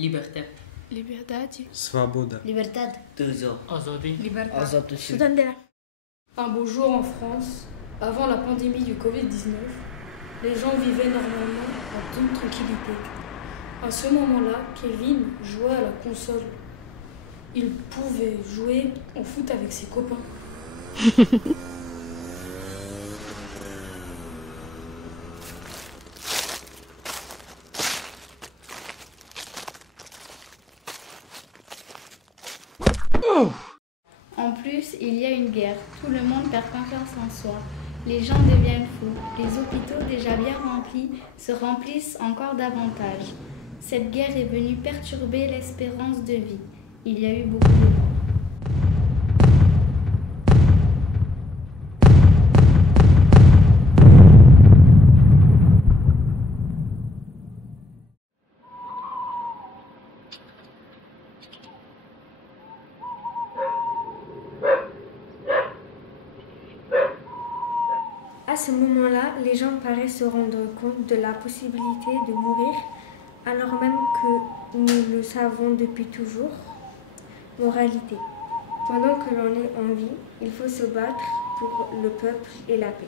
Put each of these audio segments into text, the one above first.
Liberté. Liberdade. Svoboda. Liberdade. Tuzo. Azadi. Liberdade. Studentela. Un beau jour en France, avant la pandémie du Covid-19, les gens vivaient normalement en toute tranquillité. À ce moment-là, Kevin jouait à la console. Il pouvait jouer au foot avec ses copains. En plus, il y a une guerre. Tout le monde perd confiance en soi. Les gens deviennent fous. Les hôpitaux déjà bien remplis se remplissent encore davantage. Cette guerre est venue perturber l'espérance de vie. Il y a eu beaucoup de morts. À ce moment-là, les gens paraissent se rendre compte de la possibilité de mourir, alors même que nous le savons depuis toujours. Moralité. Pendant que l'on est en vie, il faut se battre pour le peuple et la paix.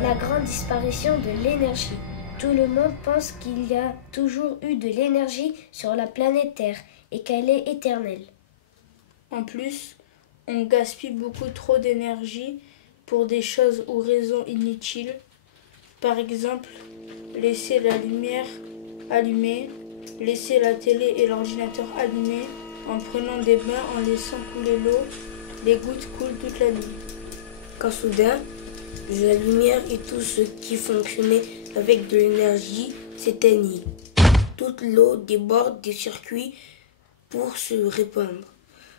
La grande disparition de l'énergie. Tout le monde pense qu'il y a toujours eu de l'énergie sur la planète Terre et qu'elle est éternelle. En plus, on gaspille beaucoup trop d'énergie pour des choses ou raisons inutiles. Par exemple, laisser la lumière allumée, laisser la télé et l'ordinateur allumés, en prenant des bains, en laissant couler l'eau, les gouttes coulent toute la nuit. Quand soudain, la lumière et tout ce qui fonctionnait avec de l'énergie s'éteignit. Toute l'eau déborde des circuits pour se répandre.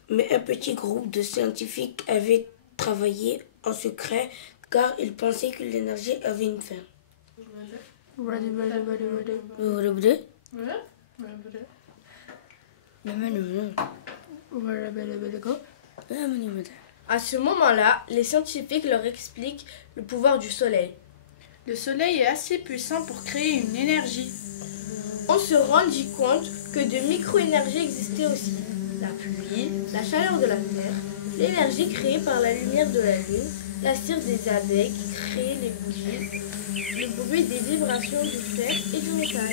Mais un petit groupe de scientifiques avait travaillé en secret car ils pensaient que l'énergie avait une fin. À ce moment-là, les scientifiques leur expliquent le pouvoir du soleil. Le soleil est assez puissant pour créer une énergie. On se rendit compte que de micro-énergies existaient aussi. La pluie, la chaleur de la terre, l'énergie créée par la lumière de la lune, la cire des abeilles qui créait les bougies, le bruit des vibrations du fer et du métal.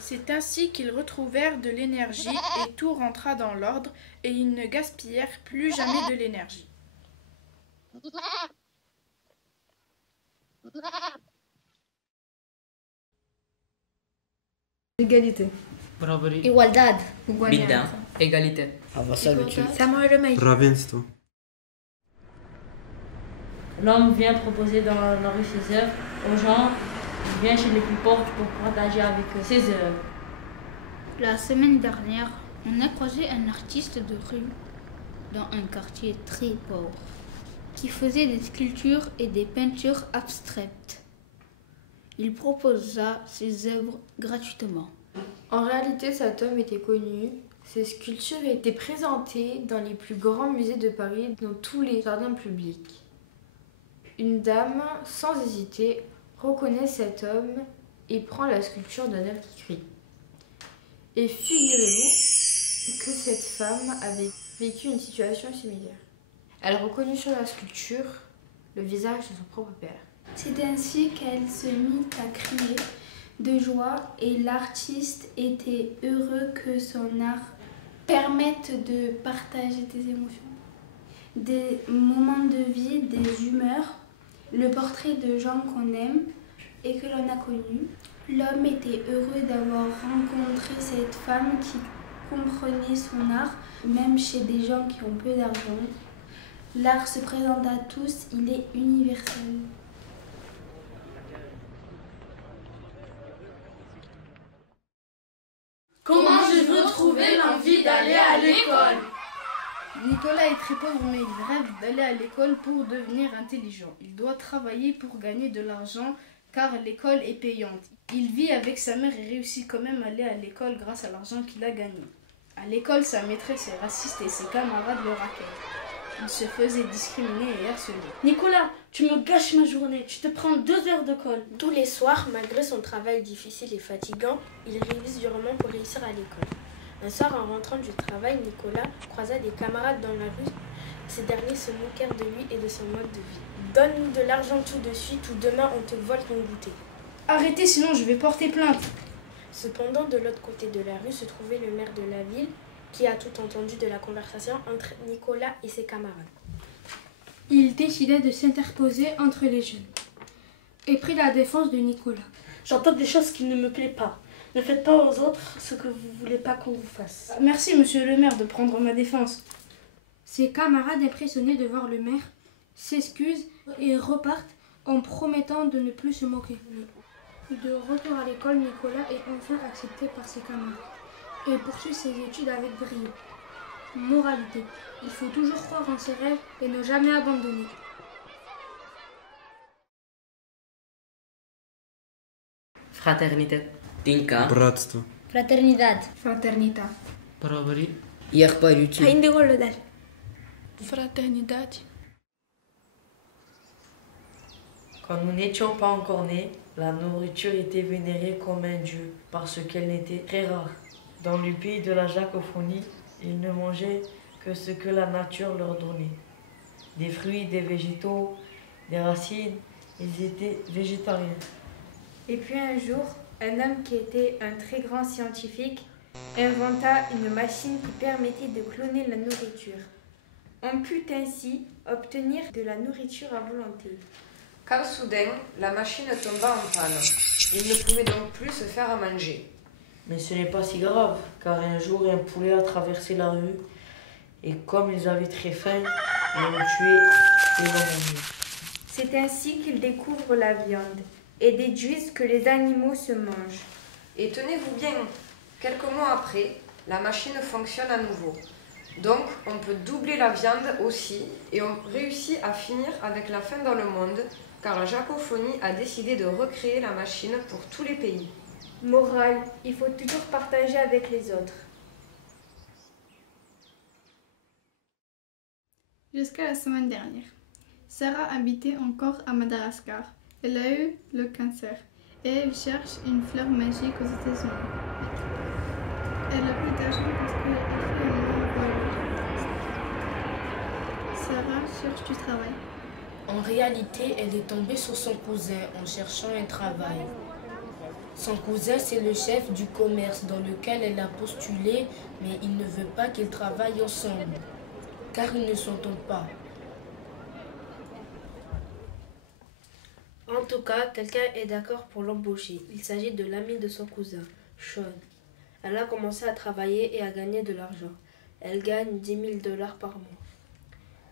C'est ainsi qu'ils retrouvèrent de l'énergie et tout rentra dans l'ordre et ils ne gaspillèrent plus jamais de l'énergie. Égalité. Igualdad. Bidda. Égalité. Равенство. L'homme vient proposer dans l'enrichisseur aux gens, vient chez les plus pauvres pour partager avec ses œuvres. La semaine dernière, on a croisé un artiste de rue dans un quartier très pauvre qui faisait des sculptures et des peintures abstraites. Il proposa ses œuvres gratuitement. En réalité, cet homme était connu. Ses sculptures étaient présentées dans les plus grands musées de Paris, dans tous les jardins publics. Une dame, sans hésiter, reconnaît cet homme et prend la sculpture d'un homme qui crie. Et figurez-vous que cette femme avait vécu une situation similaire. Elle reconnut sur la sculpture le visage de son propre père. C'est ainsi qu'elle se mit à crier de joie et l'artiste était heureux que son art permette de partager des émotions, des moments de vie, des humeurs, le portrait de gens qu'on aime et que l'on a connus. L'homme était heureux d'avoir rencontré cette femme qui comprenait son art, même chez des gens qui ont peu d'argent. L'art se présente à tous, il est universel. Nicolas est très pauvre mais il rêve d'aller à l'école pour devenir intelligent. Il doit travailler pour gagner de l'argent car l'école est payante. Il vit avec sa mère et réussit quand même à aller à l'école grâce à l'argent qu'il a gagné. À l'école, sa maîtresse est raciste et ses camarades le raquettent. Il se faisait discriminer et harceler. Nicolas, tu me gâches ma journée, tu te prends 2 heures de colle. Tous les soirs, malgré son travail difficile et fatigant, il révise durement pour réussir à l'école. Un soir, en rentrant du travail, Nicolas croisa des camarades dans la rue. Ces derniers se moquèrent de lui et de son mode de vie. Donne-nous de l'argent tout de suite ou demain on te vole ton goûter. Arrêtez sinon je vais porter plainte. Cependant, de l'autre côté de la rue se trouvait le maire de la ville qui a tout entendu de la conversation entre Nicolas et ses camarades. Il décida de s'interposer entre les jeunes et prit la défense de Nicolas. J'entends des choses qui ne me plaisent pas. Ne faites pas aux autres ce que vous voulez pas qu'on vous fasse. Merci, monsieur le maire, de prendre ma défense. Ses camarades, impressionnés de voir le maire, s'excusent et repartent en promettant de ne plus se moquer. De retour à l'école, Nicolas est enfin accepté par ses camarades et poursuit ses études avec brio. Moralité, il faut toujours croire en ses rêves et ne jamais abandonner. Fraternité. Tinka. Bratstvo. Fraternidad. Fraternita. Braveri. Fraternidade. Quand nous n'étions pas encore nés, la nourriture était vénérée comme un dieu parce qu'elle était très rare. Dans le pays de la Jacophonie, ils ne mangeaient que ce que la nature leur donnait. Des fruits, des végétaux, des racines, ils étaient végétariens. Et puis un jour, un homme qui était un très grand scientifique inventa une machine qui permettait de cloner la nourriture. On put ainsi obtenir de la nourriture à volonté. Quand soudain, la machine tomba en panne. Il ne pouvait donc plus se faire à manger. Mais ce n'est pas si grave, car un jour un poulet a traversé la rue et comme ils avaient très faim, ils l'ont tué et l'ont mangé. C'est ainsi qu'ils découvrent la viande et déduisent que les animaux se mangent. Et tenez-vous bien, quelques mois après, la machine fonctionne à nouveau. Donc, on peut doubler la viande aussi et on réussit à finir avec la faim dans le monde car la Jacophonie a décidé de recréer la machine pour tous les pays. Morale, il faut toujours partager avec les autres. Jusqu'à la semaine dernière, Sarah habitait encore à Madagascar. Elle a eu le cancer et elle cherche une fleur magique aux États-Unis. Elle a plus d'argent parce qu'elle fait un long voyage. Sarah cherche du travail. En réalité, elle est tombée sur son cousin en cherchant un travail. Son cousin, c'est le chef du commerce dans lequel elle a postulé, mais il ne veut pas qu'ils travaillent ensemble, car ils ne s'entendent pas. En tout cas, quelqu'un est d'accord pour l'embaucher. Il s'agit de l'ami de son cousin, Sean. Elle a commencé à travailler et à gagner de l'argent. Elle gagne $10 000 par mois.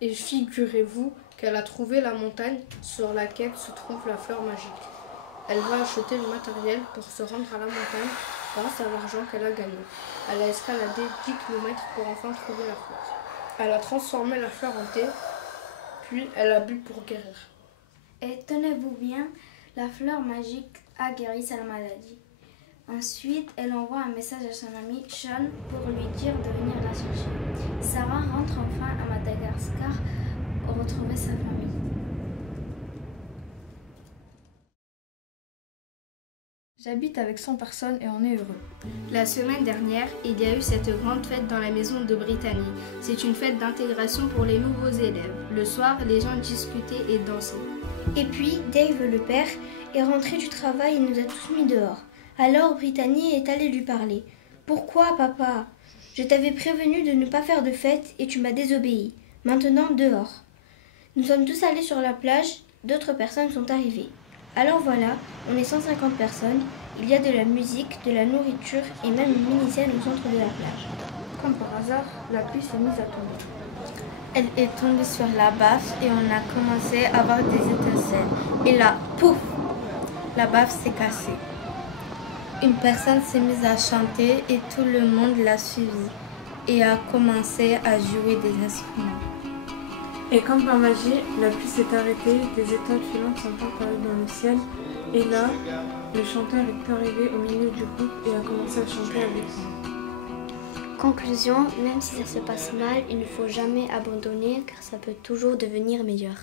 Et figurez-vous qu'elle a trouvé la montagne sur laquelle se trouve la fleur magique. Elle va acheter le matériel pour se rendre à la montagne grâce à l'argent qu'elle a gagné. Elle a escaladé 10 km pour enfin trouver la fleur. Elle a transformé la fleur en thé, puis elle a bu pour guérir. Et tenez-vous bien, la fleur magique a guéri sa maladie. Ensuite, elle envoie un message à son ami Sean pour lui dire de venir la chercher. Sarah rentre enfin à Madagascar pour retrouver sa famille. J'habite avec 100 personnes et on est heureux. La semaine dernière, il y a eu cette grande fête dans la maison de Brittany. C'est une fête d'intégration pour les nouveaux élèves. Le soir, les gens discutaient et dansaient. Et puis, Dave, le père, est rentré du travail et nous a tous mis dehors. Alors Brittany est allée lui parler. « Pourquoi, papa? Je t'avais prévenu de ne pas faire de fête et tu m'as désobéi. Maintenant, dehors. » Nous sommes tous allés sur la plage, d'autres personnes sont arrivées. Alors voilà, on est 150 personnes, il y a de la musique, de la nourriture et même une mini-scène au centre de la plage. Comme par hasard, la pluie s'est mise à tomber. Elle est tombée sur la baffe et on a commencé à avoir des étincelles. Et là, pouf, la baffe s'est cassée. Une personne s'est mise à chanter et tout le monde l'a suivie. et a commencé à jouer des instruments. Et comme par magie, la pluie s'est arrêtée, des étoiles filantes sont apparues dans le ciel, et là, le chanteur est arrivé au milieu du groupe et a commencé à chanter avec nous. Conclusion, même si ça se passe mal, il ne faut jamais abandonner car ça peut toujours devenir meilleur.